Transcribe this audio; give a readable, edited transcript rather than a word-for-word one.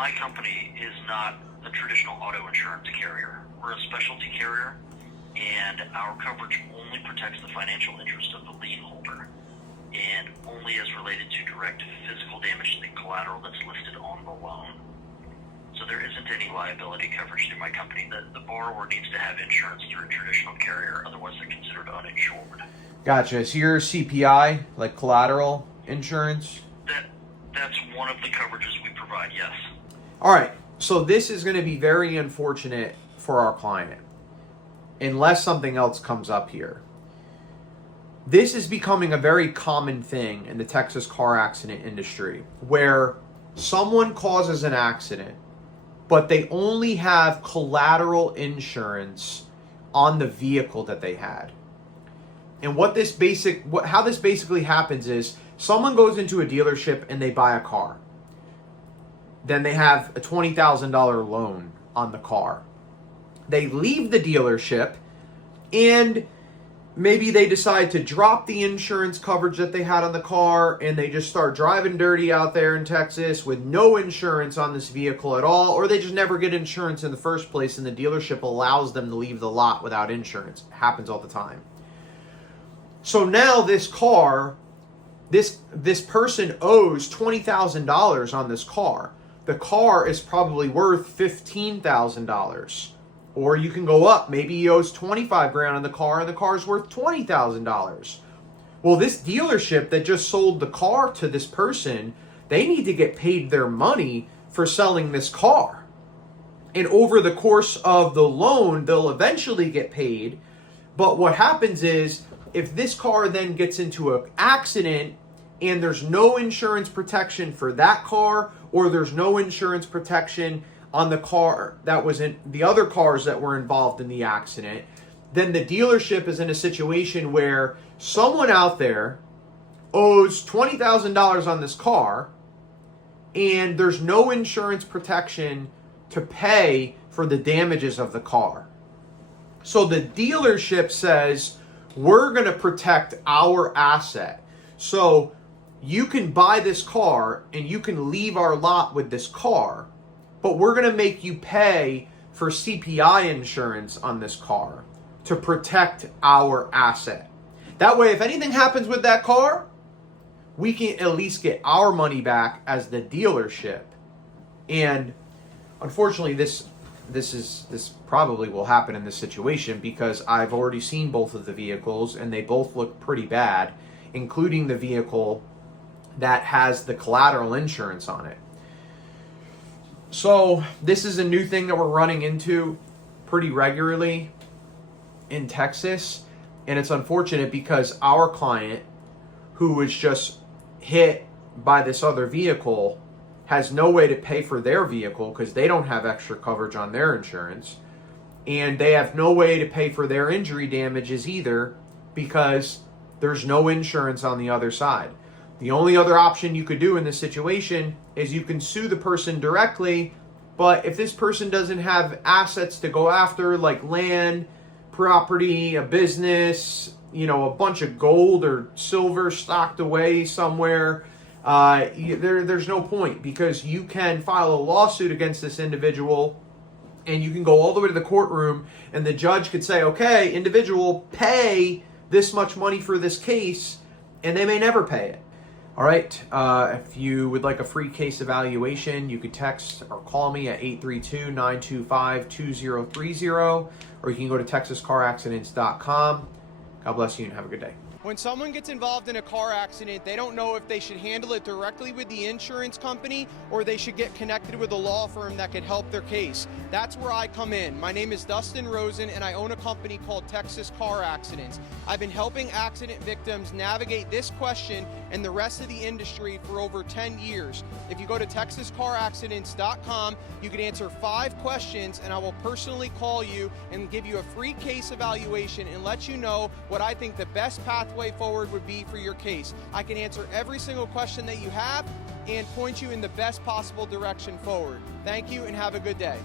my company is not a traditional auto insurance carrier. We're a specialty carrier, and our coverage only protects the financial interest of the lien holder and only is related to direct physical damage to the collateral that's listed on the loan. So there isn't any liability coverage through my company. The borrower needs to have insurance through a traditional carrier, otherwise they're considered uninsured. Gotcha. So you're CPI, like collateral insurance? That's one of the coverages we provide, yes. All right. So this is going to be very unfortunate for our client, unless something else comes up here. This is becoming a very common thing in the Texas car accident industry, where someone causes an accident, but they only have collateral insurance on the vehicle that they had. And how this basically happens is someone goes into a dealership and they buy a car. Then they have a $20,000 loan on the car. They leave the dealership and maybe they decide to drop the insurance coverage that they had on the car and they just start driving dirty out there in Texas with no insurance on this vehicle at all, or they just never get insurance in the first place and the dealership allows them to leave the lot without insurance. It happens all the time. So now this car, this person owes $20,000 on this car. The car is probably worth $15,000. Or you can go up. Maybe he owes $25,000 on the car and the car is worth $20,000. Well, this dealership that just sold the car to this person, they need to get paid their money for selling this car. And over the course of the loan, they'll eventually get paid. But what happens is, if this car then gets into an accident and there's no insurance protection for that car, or there's no insurance protection on the car that was in the other cars that were involved in the accident, then the dealership is in a situation where someone out there owes $20,000 on this car and there's no insurance protection to pay for the damages of the car. So the dealership says, we're going to protect our asset. So you can buy this car and you can leave our lot with this car, but we're going to make you pay for CPI insurance on this car to protect our asset. That way, if anything happens with that car, we can at least get our money back as the dealership. And unfortunately, this probably will happen in this situation because I've already seen both of the vehicles and they both look pretty bad, including the vehicle that has the collateral insurance on it. So this is a new thing that we're running into pretty regularly in Texas, and it's unfortunate because our client, who was just hit by this other vehicle, has no way to pay for their vehicle because they don't have extra coverage on their insurance, and they have no way to pay for their injury damages either because there's no insurance on the other side. The only other option you could do in this situation is you can sue the person directly, but if this person doesn't have assets to go after, like land, property, a business, a bunch of gold or silver stocked away somewhere, there's no point, because you can file a lawsuit against this individual and you can go all the way to the courtroom and the judge could say, okay, individual, pay this much money for this case, and they may never pay it. All right, if you would like a free case evaluation, you could text or call me at 832-925-2030, or you can go to texascaraccidents.com. God bless you and have a good day. When someone gets involved in a car accident, they don't know if they should handle it directly with the insurance company or they should get connected with a law firm that could help their case. That's where I come in. My name is Dustin Rosen, and I own a company called Texas Car Accidents. I've been helping accident victims navigate this question and the rest of the industry for over 10 years. If you go to texascaraccidents.com, you can answer 5 questions, and I will personally call you and give you a free case evaluation and let you know what I think the best pathway forward would be for your case. I can answer every single question that you have and point you in the best possible direction forward. Thank you and have a good day.